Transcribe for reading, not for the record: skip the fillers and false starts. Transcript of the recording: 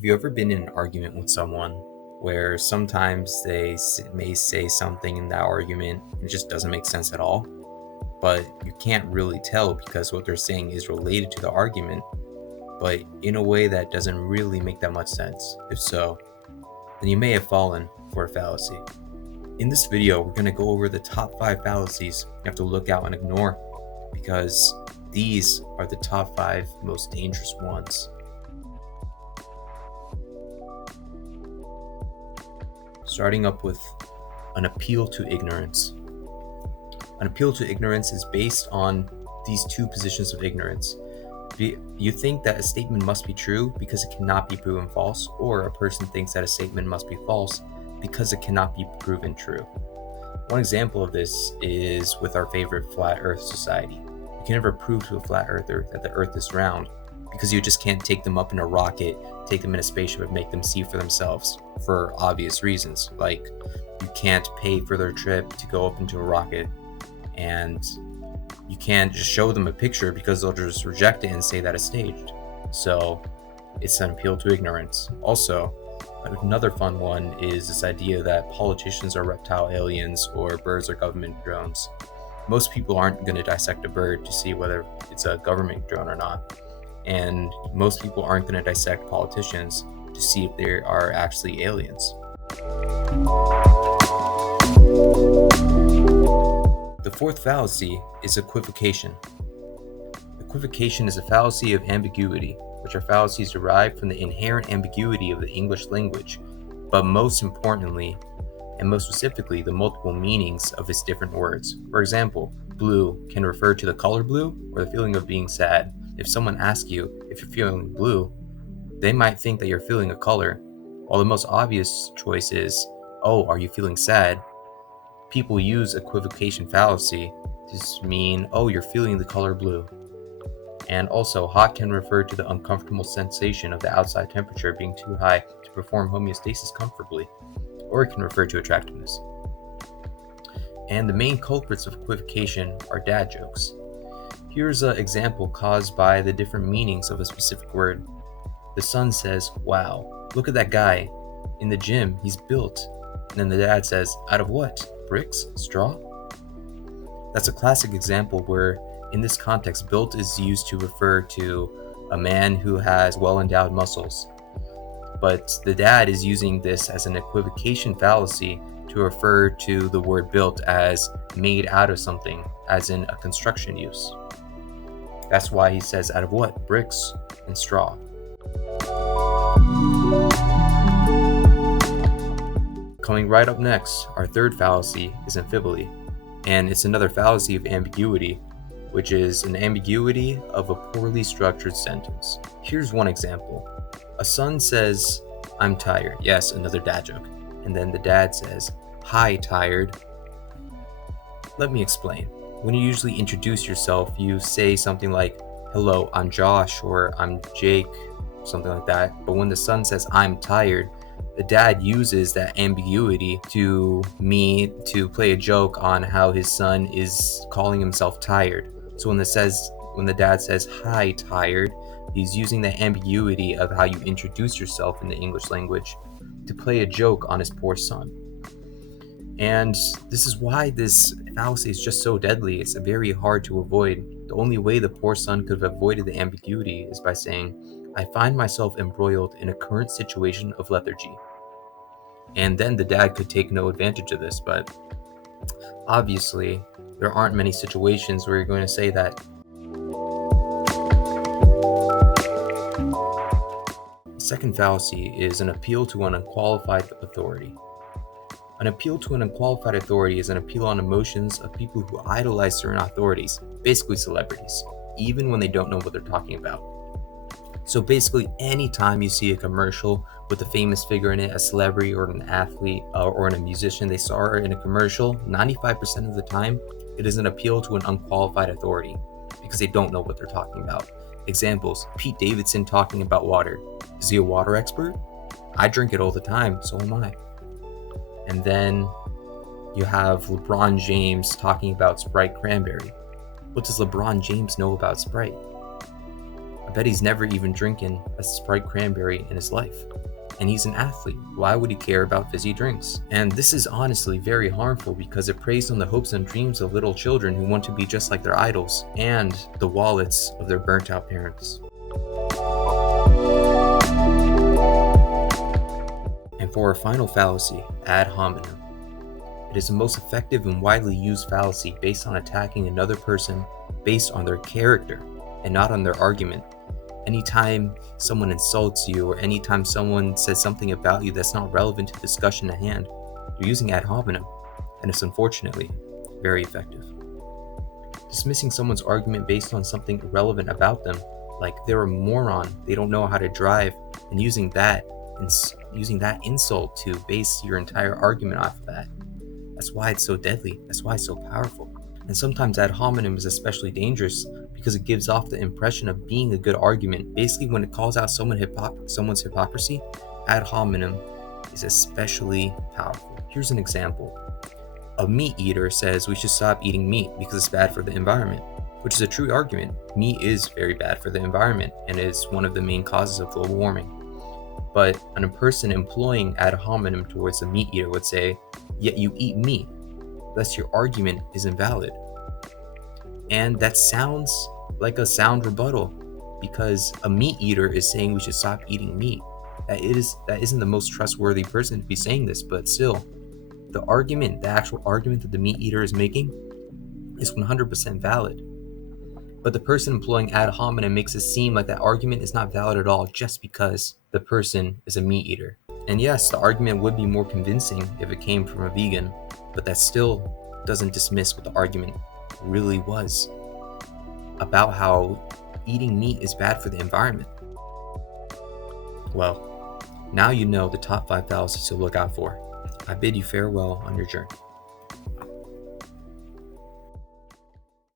Have you ever been in an argument with someone where sometimes they may say something in that argument and it just doesn't make sense at all, but you can't really tell because what they're saying is related to the argument, but in a way that doesn't really make that much sense? If so, then you may have fallen for a fallacy. In this video, we're going to go over the top 5 fallacies you have to look out and ignore because these are the top 5 most dangerous ones. Starting up with an appeal to ignorance. An appeal to ignorance is based on these two positions of ignorance. You think that a statement must be true because it cannot be proven false, or a person thinks that a statement must be false because it cannot be proven true. One example of this is with our favorite flat earth society. You can never prove to a flat earther that the earth is round because you just can't take them up in a rocket, take them in a spaceship, and make them see for themselves for obvious reasons. Like, you can't pay for their trip to go up into a rocket, and you can't just show them a picture because they'll just reject it and say that it's staged. So it's an appeal to ignorance. Also, another fun one is this idea that politicians are reptile aliens or birds are government drones. Most people aren't going to dissect a bird to see whether it's a government drone or not. And most people aren't going to dissect politicians to see if they are actually aliens. The fourth fallacy is equivocation. Equivocation is a fallacy of ambiguity, which are fallacies derived from the inherent ambiguity of the English language, but most importantly, and most specifically, the multiple meanings of its different words. For example, blue can refer to the color blue or the feeling of being sad. If someone asks you if you're feeling blue, they might think that you're feeling a color, while the most obvious choice is, oh, are you feeling sad? People use equivocation fallacy to mean, oh, you're feeling the color blue. And also, hot can refer to the uncomfortable sensation of the outside temperature being too high to perform homeostasis comfortably, or it can refer to attractiveness. And the main culprits of equivocation are dad jokes. Here's an example caused by the different meanings of a specific word. The son says, wow, look at that guy. In the gym, he's built. And then the dad says, out of what? Bricks? Straw? That's a classic example where, in this context, built is used to refer to a man who has well-endowed muscles. But the dad is using this as an equivocation fallacy to refer to the word built as made out of something, as in a construction use. That's why he says out of what? Bricks and straw. Coming right up next, our third fallacy is amphiboly, and it's another fallacy of ambiguity, which is an ambiguity of a poorly structured sentence. Here's one example. A son says, I'm tired. Yes, another dad joke. And then the dad says, hi, tired. Let me explain. When you usually introduce yourself, you say something like, hello, I'm Josh, or I'm Jake, something like that. But when the son says, I'm tired, the dad uses that ambiguity to play a joke on how his son is calling himself tired. So when the dad says, hi, tired, he's using the ambiguity of how you introduce yourself in the English language to play a joke on his poor son. And this is why this fallacy is just so deadly. It's very hard to avoid. The only way the poor son could have avoided the ambiguity is by saying, I find myself embroiled in a current situation of lethargy. And then the dad could take no advantage of this, but obviously there aren't many situations where you're going to say that. The second fallacy is an appeal to an unqualified authority. An appeal to an unqualified authority is an appeal on emotions of people who idolize certain authorities, basically celebrities, even when they don't know what they're talking about. So basically, anytime you see a commercial with a famous figure in it, a celebrity or an athlete or a musician they star in a commercial, 95% of the time, it is an appeal to an unqualified authority because they don't know what they're talking about. Examples, Pete Davidson talking about water. Is he a water expert? I drink it all the time, so am I. And then you have LeBron James talking about Sprite Cranberry. What does LeBron James know about Sprite? I bet he's never even drinking a Sprite cranberry in his life. And he's an athlete. Why would he care about fizzy drinks? And this is honestly very harmful because it preys on the hopes and dreams of little children who want to be just like their idols and the wallets of their burnt out parents. And for our final fallacy, ad hominem. It is the most effective and widely used fallacy based on attacking another person based on their character and not on their argument. Anytime someone insults you or anytime someone says something about you that's not relevant to the discussion at hand, you're using ad hominem, and it's unfortunately very effective. Dismissing someone's argument based on something irrelevant about them, like they're a moron, they don't know how to drive, and using that insult to base your entire argument off of that. That's why it's so deadly. That's why it's so powerful. And sometimes ad hominem is especially dangerous because it gives off the impression of being a good argument. Basically, when it calls out someone's hypocrisy, ad hominem is especially powerful. Here's an example. A meat eater says we should stop eating meat because it's bad for the environment, which is a true argument. Meat is very bad for the environment and is one of the main causes of global warming. But a person employing ad hominem towards the meat eater would say, yet you eat meat, thus your argument is invalid. And that sounds like a sound rebuttal because a meat eater is saying we should stop eating meat. That isn't the most trustworthy person to be saying this, but still, the actual argument that the meat eater is making is 100% valid. But the person employing ad hominem makes it seem like that argument is not valid at all just because the person is a meat eater. And yes, the argument would be more convincing if it came from a vegan, but that still doesn't dismiss what the argument really was about how eating meat is bad for the environment. Well, now you know the top 5 fallacies to look out for. I bid you farewell on your journey.